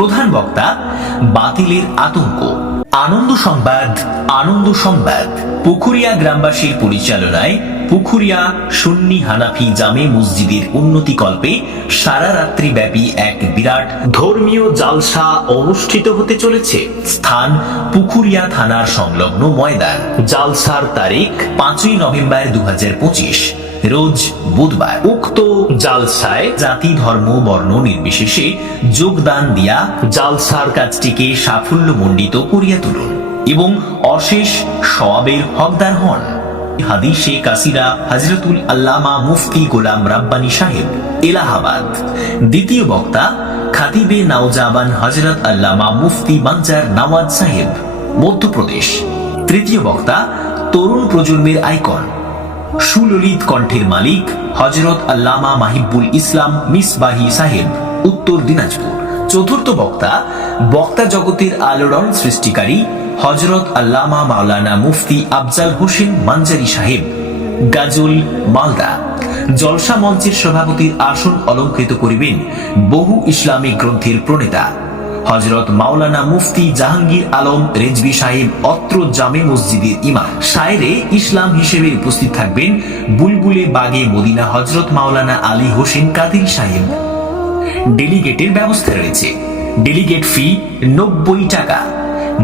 প্রধান বক্তা বাতিলের আতঙ্ক। আনন্দ সংবাদ, আনন্দ সংবাদ। পুখুরিয়া গ্রামবাসীর পরিচালনায় পুখুরিয়া সুন্নি হানাফি জামে মসজিদের উন্নতিকল্পে সারা রাত্রি ব্যাপী এক বিরাট ধর্মীয় জালসা অনুষ্ঠিত হতে চলেছে। স্থান পুখুরিয়া থানার সংলগ্ন ময়দান। জালসার তারিখ 5ই নভেম্বর 2025, রোজ বুধবার। উক্ত জালসায় জাতি ধর্ম বর্ণ নির্বিশেষে যোগদান দিয়া জালসার কাজটিকে সাফল্যমণ্ডিত করিয়া তুলুন এবং অশেষ সওয়াবের হকদার হন। হাদিসে কাসিরা হযরতুল আল্লামা মুফতি গোলাম রাব্বানী সাহেব, এলাহাবাদ। দ্বিতীয় বক্তা খাতিবে নাওজাবান হযরত আল্লামা মুফতি বাঞ্জার নওয়াজ সাহেব, মধ্যপ্রদেশ। তৃতীয় বক্তা তরুণ প্রজন্মের আইকন, সুললিত কণ্ঠের মালিক হযরত আল্লামা মাহিবুল ইসলাম মিসবাহি সাহেব, উত্তর দিনাজপুর। চতুর্থ বক্তা বক্তা জগতের আলোড়ন সৃষ্টিকারী হযরত আল্লামা মাওলানা মুফতি আফজাল হোসেন মানজারি সাহেব, গাজল, মালদা। জলসা মঞ্চের সভাপতির আসন অলঙ্কৃত করিবেন বহু ইসলামিক গ্রন্থের প্রণেতা হযরত মাওলানা মুফতি জাহাঙ্গীর আলম রেজভী সাহেব, অত্র জামে মসজিদের ইমাম। শায়েরে ইসলাম হিসেবে উপস্থিত থাকবেন বুলবুলে বাগে মদিনা হযরত মাওলানা আলী হোসেন কাদেরী সাহেব। ডেলিগেটের ব্যবস্থা রয়েছে। ডেলিগেট ফি 90 টাকা।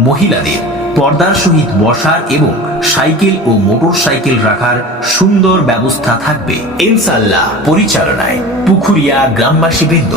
মহিলাদের পর্দার সহিত বসার এবং সাইকেল ও মোটর সাইকেল রাখার সুন্দর ব্যবস্থা থাকবে ইনশাআল্লাহ। পরিচালনায় পুখুরিয়া গ্রামবাসী বৃন্দ।